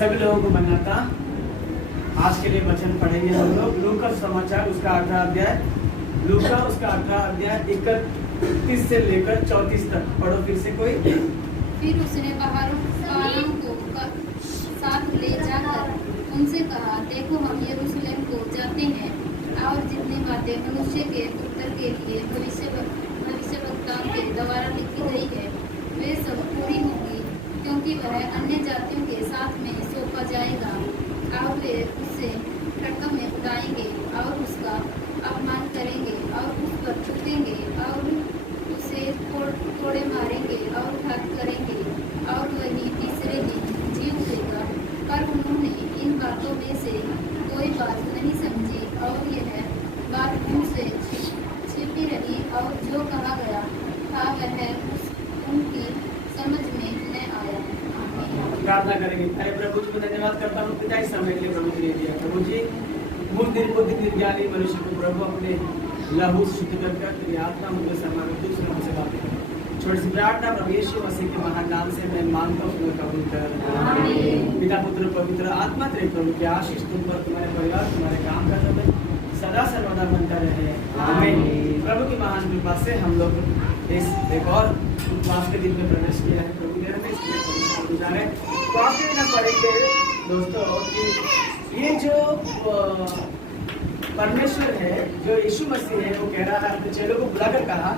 सभी लोगों को मनाता। आज के लिए वचन पढ़ेंगे हम लोग लूका समाचार उसका 18 अध्याय, लूका उसका 18 अध्याय 31 से लेकर 34 तक पढ़ो फिर से कोई। फिर उसने बाहरों को साथ ले जाकर उनसे कहा, देखो हम यरूशलेम को जाते हैं और जितनी बातें मनुष्य के पुत्र के लिए भविष्यवक्ताओं के द्वारा लिखी गई है वे सब पूरी होंगी, क्योंकि वह अन्य जातियों के साथ में सौंपा जाएगा और वे उसे खड्ग में उड़ाएंगे और उसका अपमान करेंगे और उस पर थूकेंगे और उसे कोड़े मारेंगे और घात करेंगे और वही तीसरे दिन जी उठेगा। पर उन्होंने इन बातों में से कोई बात नहीं समझी और यह बात उनसे छिपी रही और जो कहा गया था वह उनकी समझ में न आया। प्रार्थना करेंगे। अरे प्रभु जी को धन्यवाद करता हूँ पिता इस समय के लिए प्रभु जी ने दिया। प्रभु जी मूल दिन को दिन निर्ज्ञानी मनुष्य को प्रभु अपने लहू से शुद्ध कर तेरी आत्मा मुझे समान दूसरे हमसे बातें करें। छोटी सी प्रार्थना प्रभु यीशु मसीह के महान नाम से मैं मांगता हूँ तुम्हें कबूल कर। पिता पुत्र पवित्र आत्मा तेरे प्रभु की आशीष तुम पर, तुम्हारे परिवार, तुम्हारे काम का समय सदा सर्वदा बनता रहे। आमीन। प्रभु की महान कृपा से हम लोग इस एक और उपवास के दिन में प्रवेश किया है। प्रभु ने हमें इसके गुजारे तो आपके बिना पढ़ेंगे दोस्तों कि ये जो परमेश्वर है, जो यीशु मसीह है, वो कह रहा है अपने चेलों को बुलाकर कहा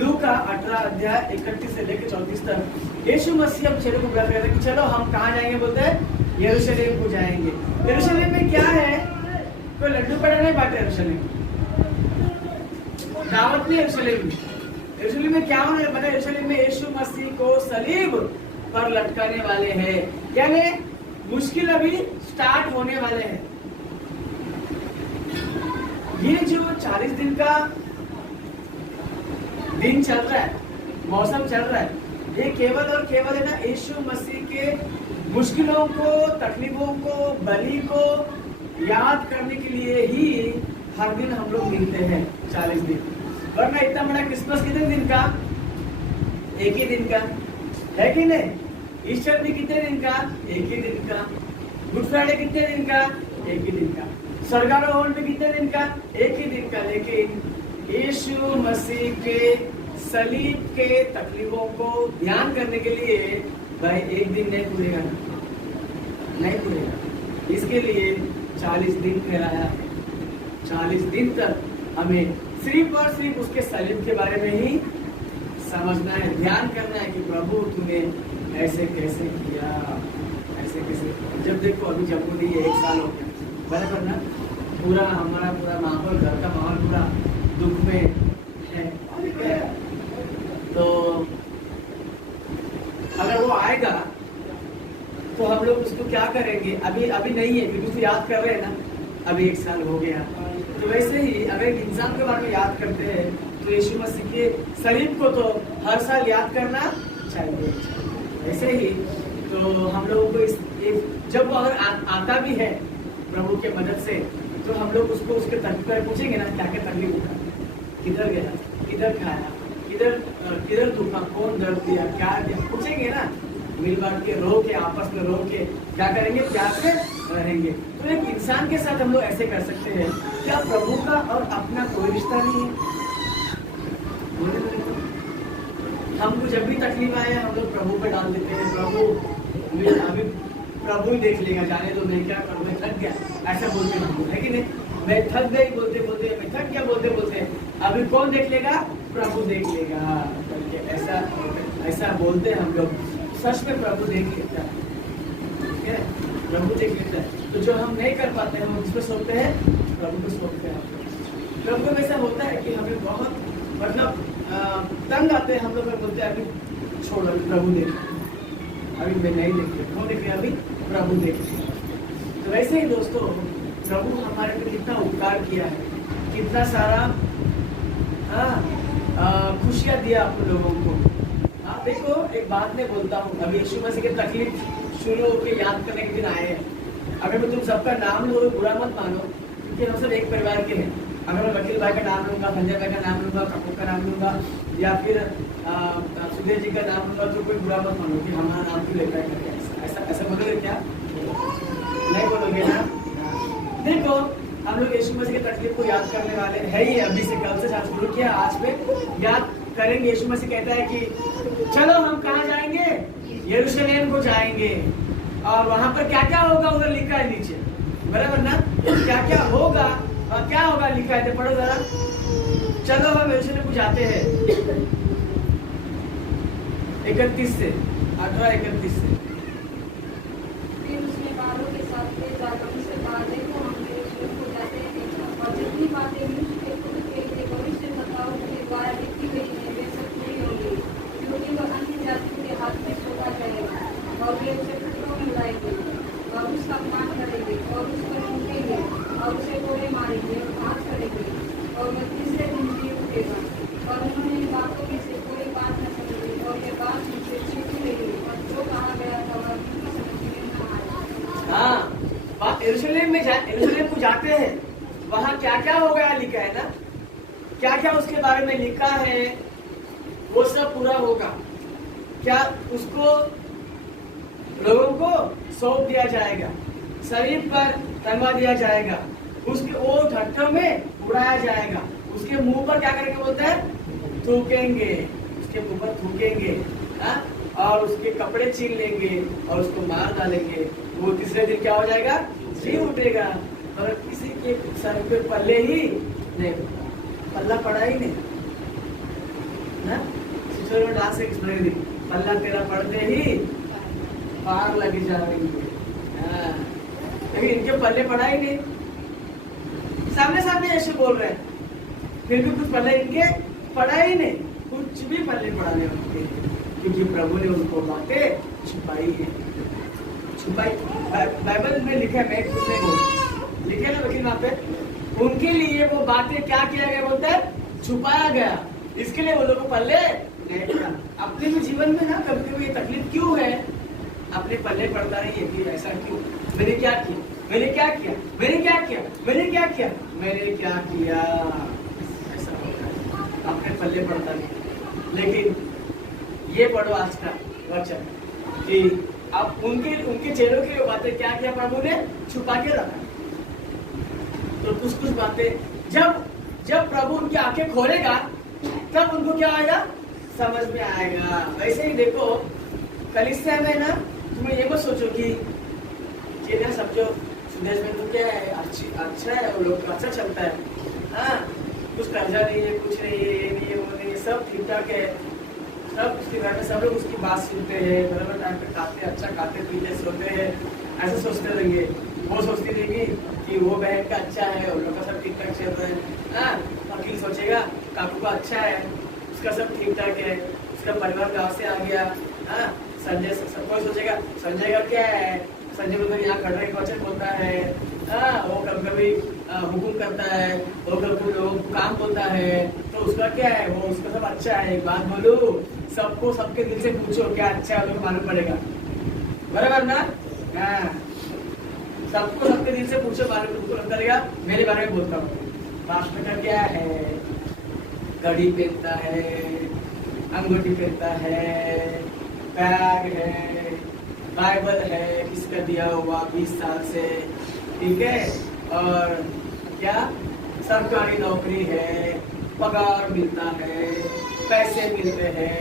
लूका 18 अध्याय 31 से लेकर 34 तक यीशु मसीह अब चेलों को बुलाकर कहते हैं कि चलो हम कहाँ जाएंगे, बोलते हैं यरूशलेम को जाएंगे। यरूशलेम में क्या है? कोई लड्डू पड़ा नहीं बांटे यरूशलेम, दावत नहीं यरूशलेम में। यरूशलेम में क्या होने वाला? यरूशलेम में यीशु मसीह को सलीब पर लटकाने वाले हैं, यानी मुश्किल अभी स्टार्ट होने वाले हैं। ये जो 40 दिन का दिन चल रहा है, मौसम चल रहा है, ये केवल और केवल है ना यीशु मसीह के मुश्किलों को, तकलीफों को, बलि को याद करने के लिए ही हर दिन हम लोग मिलते हैं 40 दिन। वरना इतना बड़ा क्रिसमस कितने दिन का? एक ही दिन का है कि नहीं? ईस्टर भी कितने दिन का? एक ही दिन का। गुड फ्राइडे कितने दिन का? एक ही दिन का। स्वर्गारोहण भी कितने दिन का? एक ही दिन का। लेकिन यीशु मसीह के सलीब के तकलीफों को ध्यान करने के लिए भाई एक दिन नहीं पूरेगा, नहीं पूरेगा। इसके लिए 40 दिन कहलाया है। 40 दिन तक हमें सिर्फ और सिर्फ उसके सलीब के बारे में ही समझना है, ध्यान करना है कि प्रभु तूने ऐसे कैसे किया, ऐसे कैसे। जब देखो अभी जब मुझे 1 साल हो गया बराबर ना, पूरा हमारा पूरा माहौल, घर का माहौल पूरा दुख में है। तो अगर वो आएगा तो हम लोग उसको क्या करेंगे? अभी नहीं है क्योंकि उसको याद कर रहे हैं ना, अभी 1 साल हो गया। तो वैसे ही अगर एक इंसान के बारे में याद करते हैं तो यीशु मसीह के सलीब को तो हर साल याद करना चाहिए। ऐसे ही तो हम लोगों को जब अगर आता भी है प्रभु के मदद से तो हम लोग उसको उसके तकलीफ पर पूछेंगे ना, क्या क्या तकलीफ होगा, किधर गया, किधर खाया, किधर दुखा, कौन दर्द दिया, क्या दिया, पूछेंगे ना। मिल बांट के रो के, आपस में रो के क्या करेंगे? प्यार से रहेंगे। तो एक इंसान के साथ हम लोग ऐसे कर सकते हैं। क्या प्रभु का और अपना कोई रिश्ता नहीं है? हमको जब भी तकलीफ आए हम लोग प्रभु पे डाल देते हैं, प्रभु अभी प्रभु ही देख लेगा, जाने दो, मैं क्या करूँ, मैं थक गया, ऐसा बोलते हैं, है कि नहीं? मैं थक गई बोलते बोलते, मैं थक गया बोलते बोलते, अभी कौन देख लेगा? प्रभु देख लेगा। ऐसा बोलते हैं हम लोग। सच में प्रभु देख लेता है, ठीक है? प्रभु देख लेता है। तो जो हम नहीं कर पाते हैं हम किसको सौंपते हैं? प्रभु को सौंपते हैं। प्रभु को वैसा होता है कि हमें बहुत मतलब तंग आते हैं, हम लोग बोलते हैं अभी छोड़, अभी प्रभु देख, अभी मैं नहीं देख रहा, देख रहा, अभी प्रभु देख। तो वैसे ही दोस्तों प्रभु हमारे पे कितना उपकार किया है, कितना सारा खुशियाँ दिया आप लोगों को। हाँ देखो एक बात मैं बोलता हूँ, अभी यीशु मसीह के तकलीफ शुरू होकर याद करने के दिन आए हैं। अगर मैं तुम सबका नाम लूँ तो बुरा मत मानो, क्योंकि हम सब एक परिवार के हैं। अगर मैं वकील भाई का नाम लूंगा, संजय भाई का नाम लूंगा, कपूर का नाम लूंगा या फिर सुधीर जी का नाम लूंगा तो कोई बुरा मत मानो कि हमारा नाम क्यों लेता है करके। ऐसा बोलोगे क्या? नहीं बोलोगे ना? देखो हम लोग यीशु मसीह की तकलीफ को याद करने वाले हैं ही अभी से, कल से आज शुरू किया, आज पे याद करेंगे। यीशु मसीह कहता है कि चलो हम कहाँ जाएंगे? यरूशलेम को जाएंगे, और वहां पर क्या क्या होगा उधर लिखा है नीचे, बराबर ना? क्या क्या होगा और क्या होगा लिखा है, तो पढ़ो जरा। चलो हम यरूशलेम को जाते हैं, 31 से 18-31 से। फिर उसने बालों के साथ ले जाकर उनसे कहा, देखो हम यरूशलेम को जाते हैं, और जितनी बातें मनुष्य के पुत्र के लिए भविष्य बताओ के द्वारा लिखी गई हैं वे सब पूरी होंगी, क्योंकि वह अन्य जातियों के हाथ में सौंपा जाएगा, और वे उसे टुकड़ों में लाएंगे और उसका अपमान करेंगे और उस पर थूकेंगे और उसे कोड़े मारेंगे और घास करेंगे, और वह तीसरे दिन जी उठेगा। और उन्होंने इन बातों में से कोई बात न समझी, और ये बात उनसे छिपी रही, और जो कहा गया था वह उनकी समझ में न आया। हाँ, यरूशलेम को जाते हैं, वहाँ क्या क्या होगा लिखा है ना, क्या क्या उसके बारे में लिखा है वो सब पूरा होगा। क्या उसको लोगों को सौंप दिया जाएगा, शरीर पर टंगा दिया जाएगा, उसके वो ढट्टों में उड़ाया जाएगा, उसके मुंह पर क्या करके बोलते हैं? थूकेंगे, उसके मुंह पर थूकेंगे, और उसके कपड़े छीन लेंगे और उसको मार डालेंगे। वो तीसरे दिन क्या हो जाएगा? जी उठेगा। और किसी के सर पे पल्ले ही नहीं, पल्ला पड़ा ही नहीं ना, डांस से पल्ला तेरा पड़ते ही पार लगी जा रही है, लेकिन इनके पल्ले पड़ा ही नहीं। सामने सामने ऐसे बोल रहे हैं, फिर भी कुछ पल्ले इनके पड़ा ही नहीं, कुछ भी पल्ले पड़ा नहीं उनके, क्योंकि प्रभु ने उनको बातें छुपाई है। छुपाई बाइबल में लिखा है, मैं कुछ नहीं बोल लिखे ना, लेकिन वहां पे उनके लिए वो बातें क्या किया गया बोलता है? छुपाया गया। इसके लिए वो लोग को पल्ले नहीं पड़ा। अपने भी जीवन में ना कभी कभी ये तकलीफ क्यों है? अपने पल्ले पड़ता नहीं है कि ऐसा क्यों, मैंने क्या किया, मैंने क्या किया, मैंने क्या किया, मैंने क्या किया, मैंने क्या किया, ऐसा होता है, अपने पल्ले पड़ता नहीं। लेकिन ये पढ़ो आज का वचन कि अब उनके चेहरों की बातें क्या किया प्रभु ने? छुपा के रखा। तो कुछ बातें जब प्रभु उनकी आंखें खोलेगा तब उनको क्या आएगा? समझ में आएगा। वैसे ही देखो कलीसिया में ना, तुम्हें ये मत सोचो कि ना समझो सुदेश में तो क्या है, अच्छा है, वो लोग अच्छा चलता है, हाँ, कुछ कर्जा नहीं है, कुछ नहीं है, ये नहीं है, वो नहीं है, सब ठीक ठाक है, सब उसके घर में सब लोग उसकी बात सुनते हैं, बराबर टाइम पे खाते, अच्छा खाते पीते सोते हैं, ऐसे सोचते रहेंगे। वो सोचती रहेगी कि वो बहन का अच्छा है, उन लोग का सब ठीक ठाक चल रहा है, हाँ, वकील सोचेगा काकू का अच्छा है, उसका सब ठीक ठाक है, उसका परिवार गाँव से आ गया, हाँ, संजय कोई सोचेगा संजय का क्या है, संजय मतलब यहाँ खड़े क्वेश्चन बोलता है, वो कभी कभी हुकुम करता है, वो कभी लोग काम बोलता है, तो उसका क्या है? वो उसका सब अच्छा है। एक बात बोलूं, सबको सबके दिल से पूछो क्या अच्छा है, लोग मालूम पड़ेगा, बराबर ना? हाँ, सबको सबके दिल से पूछो, मालूम पड़ेगा। मेरे बारे में बोलता हूँ, पास्टर का क्या है? घड़ी पहनता है, अंगूठी पहनता है, बैग है, बाइबल है, किसका दिया हुआ 20 साल से, ठीक है, और क्या सरकारी नौकरी है, पगार मिलता है, पैसे मिलते हैं,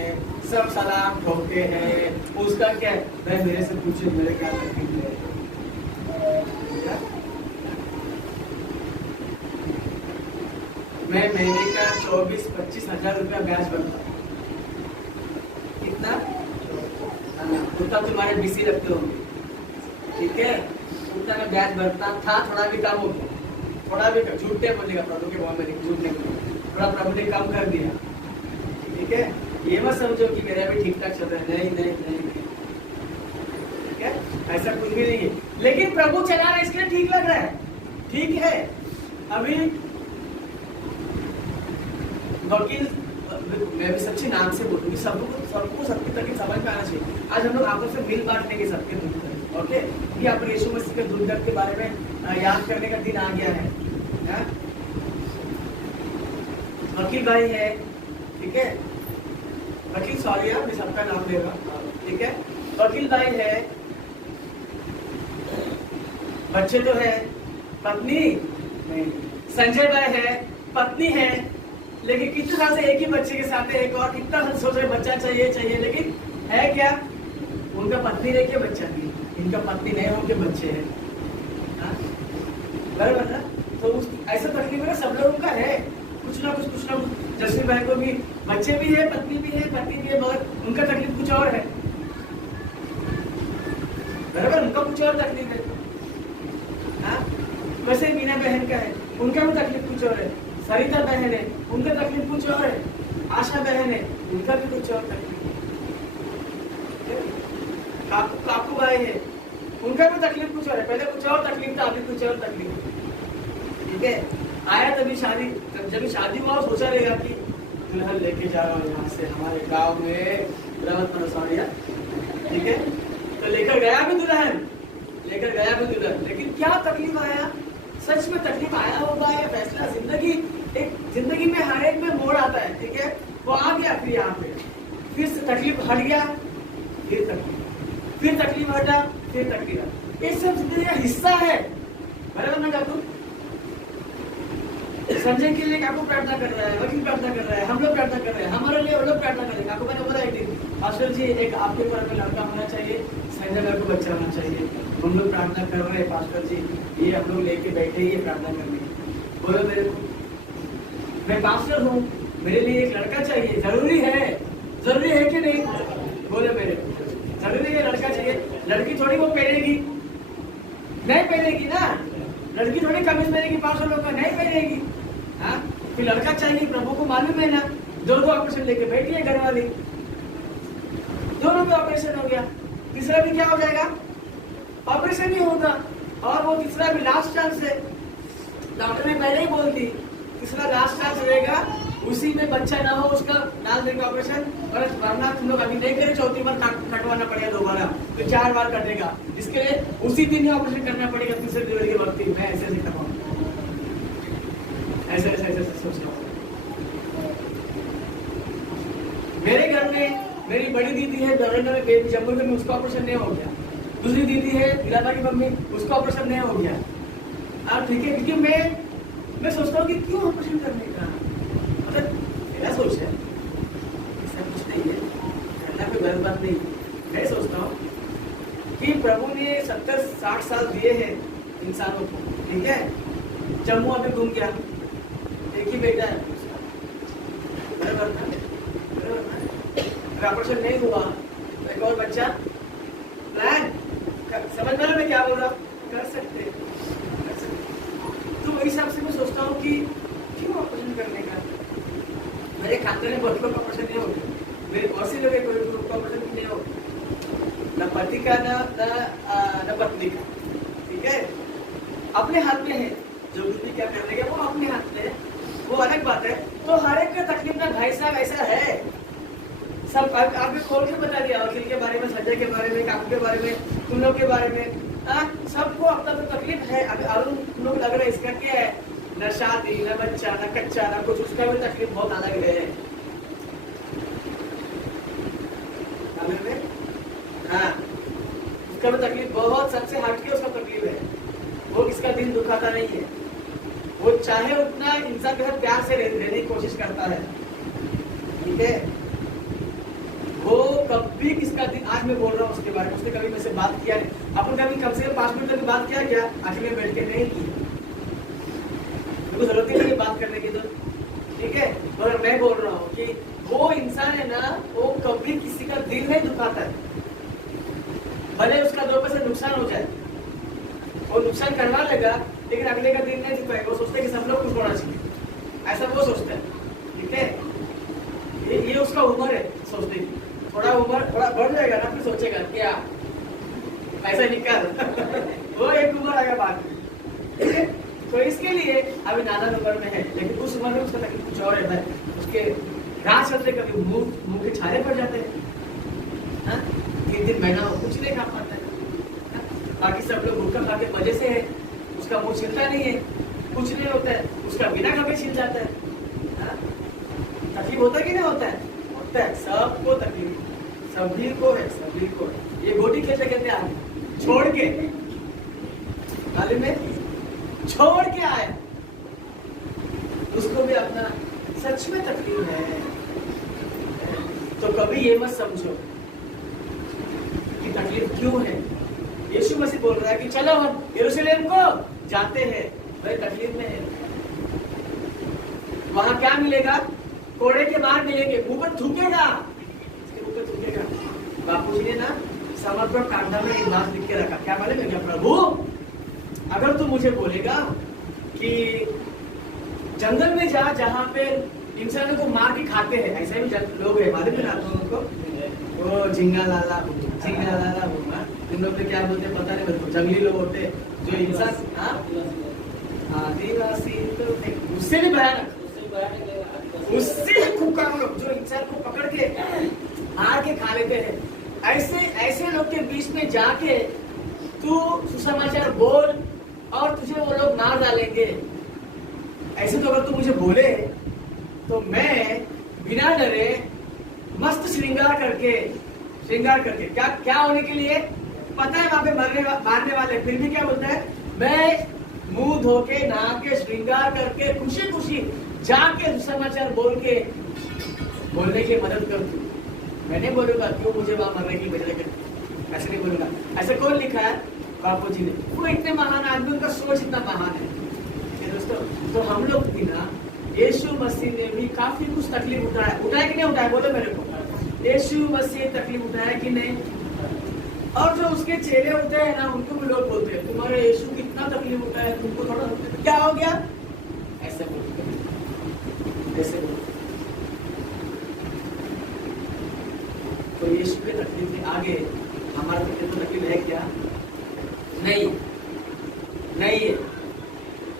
सब सलाम ठोकते हैं, उसका क्या? मैं मेरे से पूछे मेरे क्या तकलीफ है? मैं महीने का 24-25 हजार रुपया ब्याज बनता हूँ। कितना? उतना तुम्हारे बीसी रखते होंगे, ठीक है, उतना मैं ब्याज भरता था। थोड़ा भी कम हो गया, थोड़ा भी झूठ नहीं बोलेगा प्रभु के भाव में, झूठ नहीं बोलेगा, थोड़ा प्रभु ने कम कर दिया, ठीक है। ये मत समझो कि मेरा भी ठीक ठाक चल रहा है, नहीं नहीं नहीं, ठीक है, ऐसा कुछ भी नहीं है। लेकिन प्रभु चला रहा है इसके लिए ठीक लग रहा है, ठीक है। अभी वकील, मैं भी सच्ची नाम से बोलूँगी, सबको सबकी तकलीफ समझ में आना चाहिए। आज हम लोग आपस में मिल बांट लेंगे सबके दुख दर्द, ओके। ये आप यीशु मसीह के दुख दर्द के बारे में याद करने का दिन आ गया है, हा? वकील भाई है, ठीक है, वकील सॉरी मैं सबका नाम लेगा, ठीक है, वकील भाई है, बच्चे तो है, पत्नी नहीं, संजय भाई है, पत्नी है, लेकिन कितने साल से एक ही बच्चे के साथ है, एक और कितना साल सोच रहे बच्चा चाहिए, लेकिन है क्या? उनका पत्नी रह के बच्चा नहीं, इनका पत्नी नहीं होके बच्चे हैं। बराबर ना? तो ऐसा तकलीफ है सब लोगों का है, कुछ ना कुछ जसवीर भाई को भी बच्चे भी है, पत्नी भी है, पति भी है, मगर उनका तकलीफ कुछ और है। बराबर, उनका कुछ और तकलीफ है। वैसे मीना बहन का है, उनका भी तकलीफ कुछ और है। सरिता बहन है, उनका तकलीफ कुछ और है। आशा बहन है, उनका भी कुछ और तकलीफ है। काकू भाई है, उनका भी तकलीफ कुछ और है। पहले कुछ और तकलीफ था, अभी कुछ और तकलीफ। ठीक है, आया तभी शादी, जब शादी हुआ सोचा रहेगा कि दुल्हन लेके जा रहा हूँ यहाँ से हमारे गांव में रवत मनसाड़िया। ठीक है, तो लेकर गया भी दुल्हन, लेकिन क्या तकलीफ आया? सच में तकलीफ आया होगा या फैसला? जिंदगी में हर एक में मोड़ आता है। ठीक है, वो आ गया, फिर यहाँ पे फिर से तकलीफ हट गया, फिर तकलीफ हटा, फिर तकलीफ। ये सब जिंदगी का हिस्सा है। बराबर ना? काकू संजय के लिए काकू प्रार्थना कर रहा है, वकील प्रार्थना कर रहा है, हम लोग प्रार्थना कर रहे हैं, हमारे लिए वो लोग प्रार्थना कर रहे हैं। काकू मैंने बोला एक दिन, पास्टर जी एक आपके पर में लड़का होना चाहिए, संजय भाई को बच्चा होना चाहिए। हम लोग प्रार्थना कर रहे हैं पास्टर जी, ये हम लोग लेके बैठे ये प्रार्थना करने। बोलो मेरे को, मैं पास्टर हूँ, मेरे लिए एक लड़का चाहिए, जरूरी है कि नहीं? बोले मेरे को जरूरी है, लड़का चाहिए। लड़की थोड़ी वो पहनेगी, नहीं पहनेगी ना, लड़की थोड़ी कमीज पहनेगी, 500 लोग का नहीं पहनेगी। हाँ, फिर लड़का चाहिए, प्रभु को मालूम है ना। दो ऑपरेशन लेके बैठी है घर वाली, दोनों में ऑपरेशन हो गया, तीसरा भी क्या हो जाएगा? ऑपरेशन ही होगा, और वो तीसरा भी लास्ट चांस है। डॉक्टर ने पहले ही बोल दी तीसरा लास्ट चांस रहेगा, उसी में बच्चा ना हो उसका डाल देंगे ऑपरेशन, और वरना तुम लोग अभी नहीं करे, चौथी बार कटवाना पड़ेगा दोबारा, तो 4 बार कटेगा। इसके लिए उसी दिन ही ऑपरेशन करना पड़ेगा, तीसरे डिलीवरी के वक्त ही। मैं ऐसे करवाऊँ, ऐसे सोच रहा हूँ। मेरे घर में मेरी बड़ी दीदी है नरेंद्र में, बेबी जम्मू में, उसका ऑपरेशन नहीं हो गया। दूसरी दीदी है इलाका की मम्मी, उसका ऑपरेशन नहीं हो गया। आप ठीक है, क्योंकि मैं सोचता हूँ कि क्यों ऑपरेशन करने का, मतलब मेरा सोच है, ऐसा कुछ नहीं है, करना कोई गलत बात नहीं। मैं सोचता हूँ कि प्रभु ने 70-60 साल दिए हैं इंसानों को। ठीक है, जम्मू अभी घूम गया, एक ही बेटा है उसका, बराबर ना? ऑपरेशन नहीं हुआ तो एक और बच्चा प्लान समझ में मैं क्या बोल रहा हूँ, कर सकते। तो वही हिसाब से मैं सोचता हूँ कि क्यों ऑपरेशन करने का। मेरे खानदान में बहुत लोग ऑपरेशन नहीं होते, मेरे बहुत से लोग कोई ऑपरेशन नहीं हो, न पति का न पत्नी का। ठीक है, अपने हाथ में है, जो कुछ भी क्या करने का वो अपने हाथ में है, वो अलग बात है। तो हर एक का तकलीफ ना भाई साहब ऐसा है, सब आपने खोल के बता दिया, वकील के बारे में, संजय के बारे में, काकू के बारे में, तुम लोग के बारे में। सबको अपना तो तकलीफ है। अभी अरुण तुम लोग लग रहा है इसका क्या है, न शादी, न बच्चा, न कच्चा, न कुछ, उसका भी तकलीफ बहुत अलग है। हाँ, उसका भी तकलीफ बहुत सबसे हटके उसका तकलीफ है। वो किसका दिल दुखाता नहीं है, वो चाहे उतना इंसान के साथ प्यार से रहने की कोशिश करता है। ठीक है, वो कभी किसका दिन, आज मैं बोल रहा हूँ उसके बारे में, उसने कभी मेरे से बात किया नहीं। अपन कभी कम से कम 5 मिनट तक बात किया क्या? अकेले बैठ के नहीं की, मेरे को जरूरत ही नहीं बात करने की। तो ठीक है, और मैं बोल रहा हूँ कि वो इंसान है ना, वो कभी किसी का दिल नहीं दुखाता है, भले उसका 2 पैसे नुकसान हो जाए, वो नुकसान करवा लेगा, लेकिन अगले का दिल नहीं दुखाएगा। वो सोचते कि सब लोग खुश होना चाहिए, ऐसा वो सोचता है। ठीक है, ये उसका उम्र है सोचने की। थोड़ा उम्र थोड़ा बढ़ जाएगा ना, फिर सोचेगा क्या पैसा निकाल वो एक उम्र आएगा बाद में। ठीक है, तो इसके लिए अभी नाना उम्र में है, लेकिन उस उम्र में उसका तकलीफ कुछ और रहता है। उसके रात चलते कभी मुंह के छाले पड़ जाते हैं, 3 महीना कुछ नहीं खा पाता है। बाकी सब लोग भूखा खा के मजे से है, उसका मुंह छिलता नहीं है, कुछ नहीं होता है, उसका बिना कभी छिल जाता है। तकलीफ होता है कि नहीं होता है? होता है, सबको तकलीफ, सभी को है। ये गोटी खेलते खेलते आगे छोड़ के मालूम है, छोड़ के आया, उसको भी अपना सच में तकलीफ है। तो कभी ये मत समझो कि तकलीफ क्यों है। यीशु मसीह बोल रहा है कि चलो हम यरूशलेम को जाते हैं, भाई तकलीफ में है। वहां क्या मिलेगा? कोड़े के मार मिलेंगे, मुंह पर थूकेगा, इसके मुंह पर थूकेगा। बापूजी ने ना समर्पण कांडा में एक बात लिख के रखा, क्या मालूम है क्या? प्रभु अगर तू मुझे बोलेगा कि जंगल में जा जहाँ पे इंसानों को मार के खाते हैं, ऐसे भी लोग है मालूम है ना तुमको, वो झिंगा लाला बोलना, तुम लोग क्या बोलते हैं पता नहीं मेरे को, जंगली लोग होते जो इंसान आदिवासी, तो उससे भी भयानक, उससे कुकर लोग जो इंसान को पकड़ के मार के खा लेते हैं, ऐसे लोग के बीच में जाके तू सुसमाचार बोल और तुझे वो लोग मार डालेंगे। ऐसे तो अगर तू मुझे बोले तो मैं बिना डरे मस्त श्रृंगार करके क्या होने के लिए पता है वहां पे मारने वाले, फिर भी क्या बोलता है, मैं मुंह धो के नहा के श्रृंगार करके खुशी खुशी जाके समाचार बोलने की मदद कर तू। मैं नहीं बोलूंगा क्यों मुझे वहां मरने की वजह कर, ऐसे नहीं बोलूंगा। ऐसे कौन लिखा है? बापू जी ने। वो इतने महान आदमी, उनका सोच इतना महान है दोस्तों। तो हम लोग भी ना, यीशु मसीह ने भी काफी कुछ तकलीफ उठाया कि नहीं उठाया? बोलो मेरे को, यीशु मसीह तकलीफ उठाया कि नहीं? और जो उसके चेले होते हैं ना, उनको भी लोग बोलते हैं तुम्हारे यीशु कितना तकलीफ उठाया, तुमको थोड़ा क्या हो गया, ऐसे बोलते, ऐसे बोलते। तो यीशु के तकलीफ के आगे हमारा तकलीफ है क्या? नहीं है।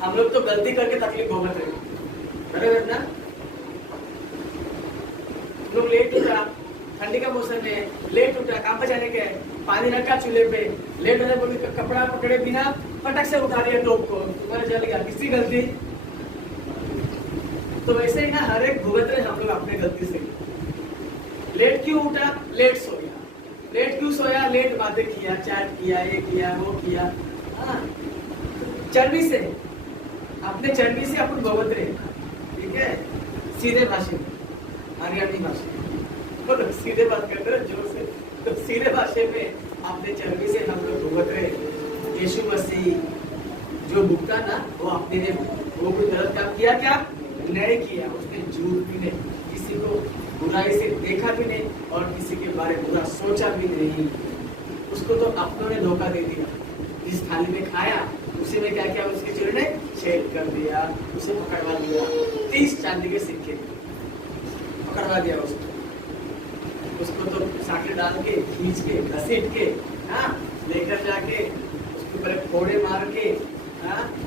हम लोग तो गलती करके तकलीफ भोगत रहे, बराबर ना? लोग लेट उठा, ठंडी का मौसम है, लेट उठा, काम पे जाने के, पानी रखा चूल्हे पे, लेट होने पर कपड़ा पकड़े बिना फटक से उठा दिया टोप को, तुम्हारा जल गया, किसकी गलती? तो वैसे ही ना हर एक भुगत रहे हम लोग अपने गलती से। लेट क्यों उठा? लेट सो गया। लेट क्यों सोया? लेट बातें किया, चैट किया, ये किया, वो किया। चर्बी से, अपने चर्बी से अपन भुगत रहे, ठीक है? सीधे भाषा में, हरियाणी भाषा में, सीधे बात करते रहे जोर से, तो सीधे भाषा में अपने चर्बी से हम लोग भुगत रहे। यीशु मसीह जो भुगता ना, वो अपने ने वो कोई गलत काम किया क्या? नहीं किया। उसने झूठ भी नहीं, किसी को बुराई से देखा भी नहीं और किसी के बारे में बुरा सोचा भी नहीं। उसको तो अपनों ने धोखा दे दिया। जिस थाली में खाया उसी में क्या किया? उसके चेहरे ने छेद कर दिया, उसे पकड़वा दिया, 30 चांदी के सिक्के पकड़वा दिया उसको तो साके डाल के, खींच के, घसीट के, लेकर जाके उसके ऊपर फोड़े मार के,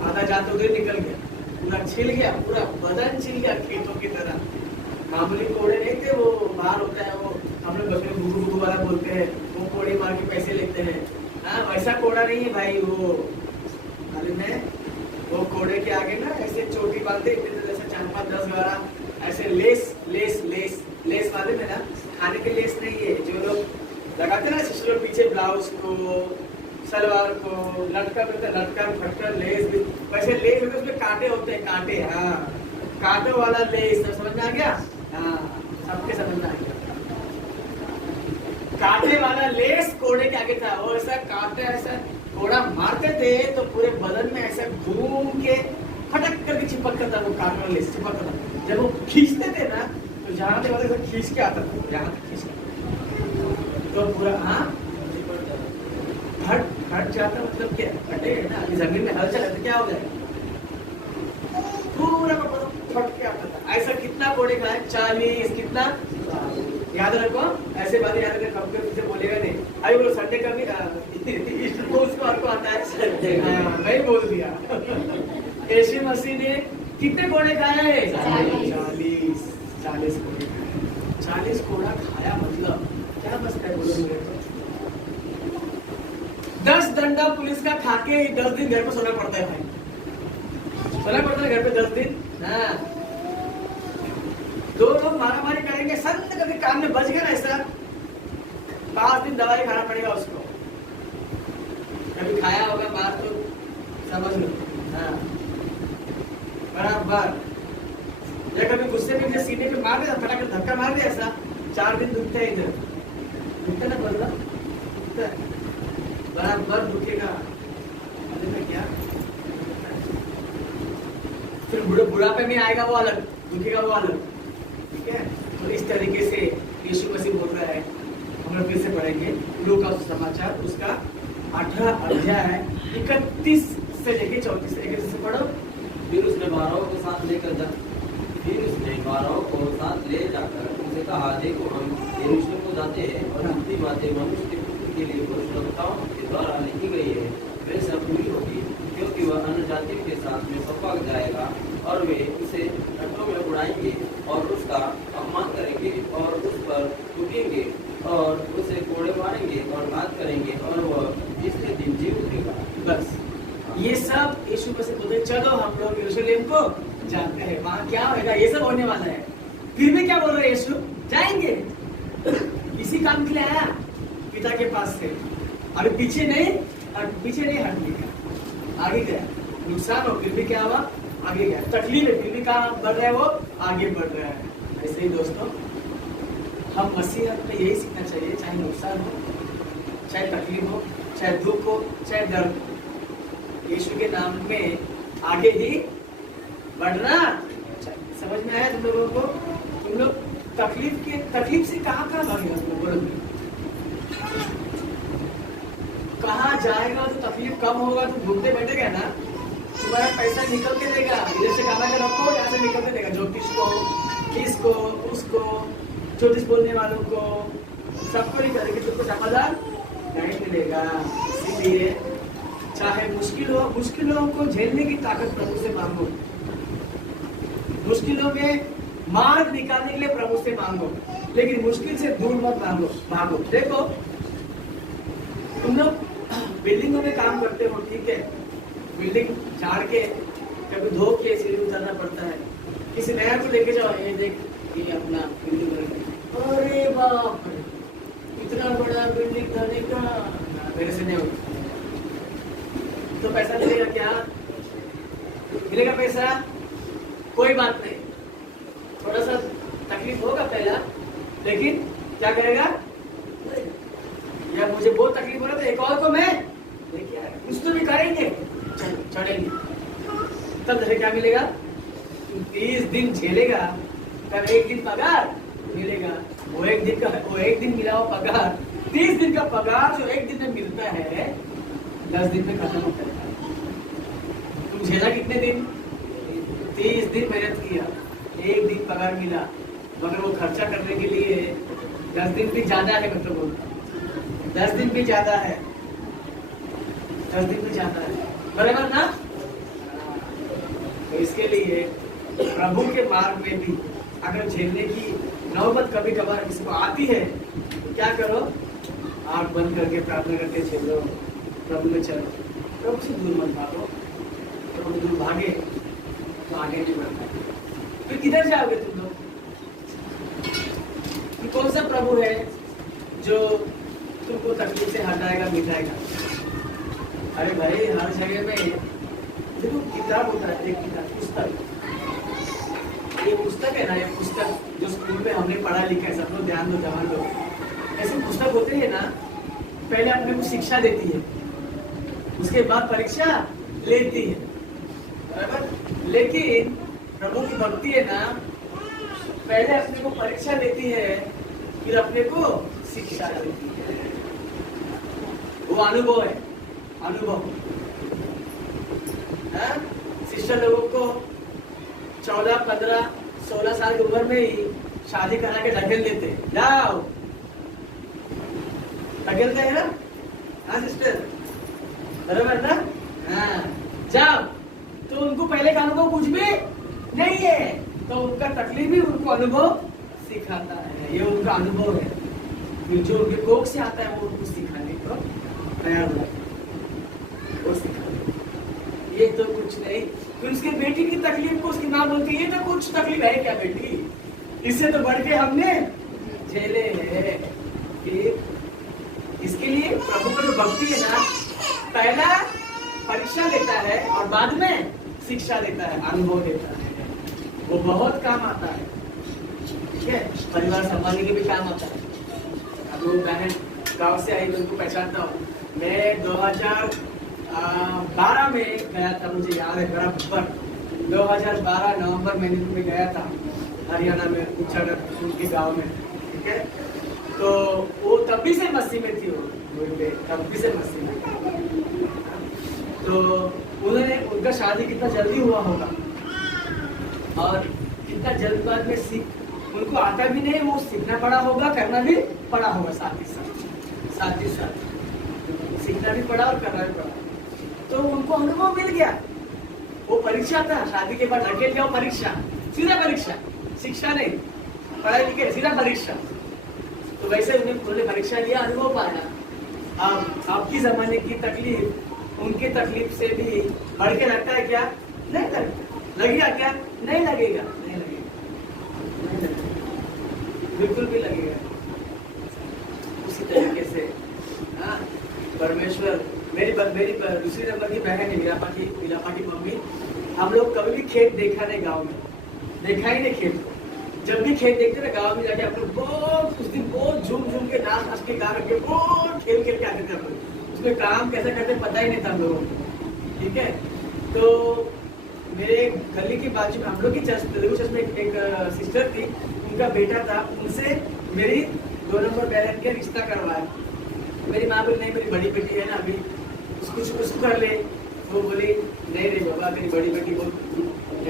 आधा जान तो निकल गया, पूरा छिल गया, पूरा बदन छिल गया खेतों की तरह। मामूली कोड़े नहीं थे, वो बाहर होता है, वो हम लोग बस में गुरु वाला बोलते हैं, वो कोड़े मार के पैसे लेते हैं। वैसा कोड़ा नहीं है भाई, वो मालूम है, वो कोड़े के आगे ना ऐसे चोटी बांधते, ऐसे 4, 5, 10, 12 ऐसे लेस वाले में ना, खाने के लेस नहीं है जो लोग लगाते ना सिस्टर पीछे ब्लाउज को, सलवार को, लटकन फटकन लेस भी, वैसे लेस होते उसमें कांटे होते हैं, कांटे, कांटों वाला लेस, समझ में आ गया? सबके समझ में आ गया। कांटे वाला लेस कोड़े के आगे था, वो ऐसा कांटे ऐसा कोड़ा मारते थे तो पूरे बदन में ऐसा घूम के फटक करके चिपक करता, वो कांटे वाला लेस चिपक करता। जब वो खींचते थे ना, तो जहाँ से खींच के आता था, यहाँ तक खींच तो पूरा हट जाता, मतलब क्या हटे ना, जमीन में हल चला तो क्या हो जाएगा, पूरा फट के आता था। ऐसा कितना कोड़े खाए? 40, कितना याद रखो, ऐसे बातें याद रखो, कब पीछे बोलेगा नहीं। अरे बोलो संडे का भी उसको आता है, मैं बोल दिया। यीशु मसीह ने कितने कोड़े खाए? 40 कोड़े खाए। 40 कोड़ा खाया मतलब क्या बचता है बोलो मेरे को? 10 डंडा पुलिस का खा के 10 दिन घर पे सोना पड़ता है भाई, सोना पड़ता है घर पे 10 दिन। 2 लोग मारामारी करेंगे, संत कभी काम में बच गया ना ऐसा, 5 दिन दवाई खाना पड़ेगा उसको। कभी खाया होगा बाहर तो समझ लो। हाँ बराबर। या कभी गुस्से में मुझे सीने पे मार दिया, फटाक से धक्का मार दिया ऐसा, 4 दिन दुखता है इधर, दुखता ना बोलना, दुखता है बराबर, दुखेगा। में क्या फिर बुढ़ापे में आएगा वो अलग, दुखेगा वो अलग, ठीक है। तो इस तरीके से यीशु मसीह बोल रहा है। हम लोग फिर से पढ़ेंगे लूका समाचार उसका 18 अध्याय 31 से लेके 34 तक से पढ़ो। फिर उसने 12 को साथ ले जाकर उनसे कहा, देखो हम यरूशलेम को जाते हैं और जितनी बातें मनुष्य के पुत्र के लिए भविष्यवक्ताओं के द्वारा लिखी गई है वे सब पूरी होगी, क्योंकि वह अन्य जातियों के साथ में सौंपा जाएगा और वे उसे ठट्ठों में उड़ाएंगे और उसका अपमान करेंगे और उस पर थूकेंगे और उसे कोड़े मारेंगे और घात करेंगे और वह तीसरे दिन जी उठेगा। बस ये सब यीशु मसीह बोलते चलो हम लोग यरूशलेम को जाते हैं, वहां क्या होगा, ये सब होने वाला है। फिर भी क्या बोल रहे हैं यीशु, जाएंगे। इसी काम के लिए आया पिता के पास से, अभी पीछे नहीं हटने का, आगे गया। नुकसान हो फिर भी क्या हुआ, आगे गया। तकलीफ है फिर भी कहाँ बढ़ रहा है, वो आगे बढ़ रहा है। ऐसे ही दोस्तों हम मसीह में यही सीखना चाहिए, चाहे नुकसान हो, चाहे तकलीफ हो, चाहे दुख हो, चाहे दर्द, यीशु के नाम में आगे ही बढ़ना। समझ में आया तुम लोगों को? तुम लोग तकलीफ से कहाँ भागे तुम बोलो, कहाँ जाएगा तो तकलीफ कम होगा, तुम घूमते बैठेगा ना, तुम्हारा पैसा निकल के देगा, इधर से कमा के रखो, यहाँ से निकल के देगा। ज्योतिष को, इसको, उसको, ज्योतिष बोलने वालों को, सबको नहीं करेंगे, तुमको समाधान नहीं मिलेगा। इसीलिए चाहे मुश्किलों को झेलने की ताकत प्रभु से मांगो, मुश्किलों में मार्ग निकालने के लिए प्रभु से मांगो, लेकिन मुश्किल से दूर मत भागो। देखो तुम लोग बिल्डिंगों में काम करते हो, ठीक है, बिल्डिंग झाड़ के कभी धो के सीढ़ी उतारना पड़ता है। किसी नया को लेके जाओ, ये देख ये अपना बिल्डिंग, अरे बाप रे इतना बड़ा बिल्डिंग धाने का मेरे से नहीं होता। तो पैसा मिलेगा क्या? मिलेगा पैसा? कोई बात नहीं, थोड़ा सा तकलीफ होगा पहला, लेकिन क्या करेगा, या मुझे बहुत तकलीफ हो रहा था, एक और को मैं लेके आया, कुछ तो भी करेंगे, चढ़ेंगे, तब जैसे क्या मिलेगा, 30 दिन झेलेगा, तब एक दिन पगार मिलेगा। वो एक दिन मिला हो पगार, 30 दिन का पगार जो एक दिन में मिलता है 10 दिन में खत्म होता है। तुम झेला कितने दिन? 30 दिन मेहनत किया, एक दिन पगार मिला, मगर वो खर्चा करने के लिए 10 दिन भी ज्यादा है, मतलब बोलता 10 दिन भी ज्यादा है, 10 दिन भी ज्यादा है, बराबर ना? तो इसके लिए प्रभु के मार्ग में भी अगर झेलने की नौबत कभी कभार किसी को आती है, तो क्या करो, आंख बंद करके प्रार्थना करके झेलो, प्रभु में चलो, प्रभु से दूर मत भागो। प्रभु दूर भागे तो आगे नहीं बढ़ता, फिर किधर जाओगे तुम लोग? कौन सा प्रभु है जो तुमको तकलीफ से हटाएगा, मिटाएगा? अरे भाई हर जगह में देखो किताब होता है, एक किताब, पुस्तक, ये पुस्तक है ना, ये पुस्तक जो स्कूल में हमने पढ़ा लिखा है, सब लोग ध्यान दो, जवान लोग, ऐसे पुस्तक होते हैं ना, पहले अपने को शिक्षा देती है, उसके बाद परीक्षा लेती है, बराबर। लेकिन प्रभु की भक्ति है ना, पहले अपने को परीक्षा देती है, फिर अपने को शिक्षा देती है। वो अनुभव है, अनुभव। शिष्य लोगों को 14, 15, 16 साल की उम्र में ही शादी करा के ढकेल देते, जाओ, ढकेलते है ना? हाँ सिस्टर, बराबर ना? हाँ, जाओ। तो उनको पहले का अनुभव कुछ भी नहीं है, तो उनका तकलीफ भी उनको अनुभव सिखाता है, ये उनका अनुभव है। फिर जो उनके कोख से आता है वो उनको सिखाने को तैयार होता है, वो सिखाते। ये तो कुछ नहीं। फिर उसके बेटी की तकलीफ को उसकी माँ बोलती है, ये तो कुछ तकलीफ है क्या बेटी, इससे तो बढ़ के हमने झेले है। इसके लिए प्रभु का जो भक्ति है ना, पहला परीक्षा शिक्षा लेता है और बाद में शिक्षा देता है, अनुभव देता है, वो बहुत काम आता है। ठीक है, परिवार संभालने के भी काम आता है। अब वो बहन गांव से आई तो उनको पहचानता हूँ। मैं 2012 में गया था, मुझे याद है बराबर 2012 नवंबर महीने में गया था हरियाणा में उच्चागढ़ उनके गांव में। ठीक है, तो वो तब भी से मस्ती में थी, वो तब भी से मस्ती में। तो उन्होंने उनका शादी कितना जल्दी हुआ होगा और कितना जल्दबाद में सीख, उनको आता भी नहीं, वो सीखना पड़ा होगा, करना भी पड़ा होगा, साथ ही साथ सीखना भी पड़ा और करना भी पड़ा। तो उनको अनुभव मिल गया। वो परीक्षा था, शादी के बाद अकेले जाओ परीक्षा, सीधा परीक्षा, शिक्षा नहीं, पढ़ाई लिखे सीधा परीक्षा। तो वैसे उन्होंने परीक्षा लिया, अनुभव पाया। अब आपकी जमाने की तकलीफ उनकी तकलीफ से भी बढ़ के लगता है क्या? नहीं लगता। लगेगा क्या? नहीं लगेगा, नहीं लगेगा, नहीं लगेगा, बिल्कुल भी लगेगा। उसी तरीके से हाँ, परमेश्वर मेरी दूसरी नंबर की बहन है, मीरापा की मम्मी। हम लोग कभी भी खेत देखा नहीं, गांव में देखा ही नहीं खेत को। जब भी खेत देखते ना गांव में जाके हम लोग बहुत उस दिन बहुत झूम के नाच के गा के बहुत खेल के आते थे हम लोग। उसमें काम कैसे करते पता ही नहीं था हम लोगों को। ठीक है, तो मेरे गली के बाजू में हम लोग की चर्च में एक सिस्टर थी, उनका बेटा था, उनसे मेरी 2 नंबर बहन के रिश्ता करवाया। मेरी माँ बोली नहीं, मेरी बड़ी बेटी है ना, अभी उसको कर ले। वो बोली नहीं रे बाबा, मेरी बड़ी बेटी को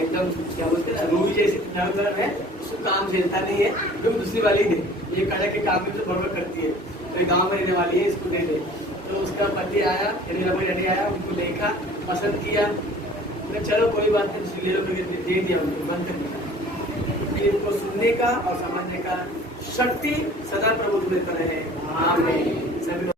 एकदम क्या बोलते हैं रूबी जैसी नरम है, उसको काम झेलता नहीं है, जो दूसरी वाली दे, ये कड़ा के काम में तो बराबर करती है, तो ये गाँव में रहने वाली है, इसको दे दे। तो उसका पति आया, डैडी आया, उनको देखा, पसंद किया, चलो कोई बात नहीं, ले लो, दे दिया, उनको बंद कर दिया। इनको सुनने का और समझने का शक्ति सदा प्रभु देता रहे। आमीन। सभी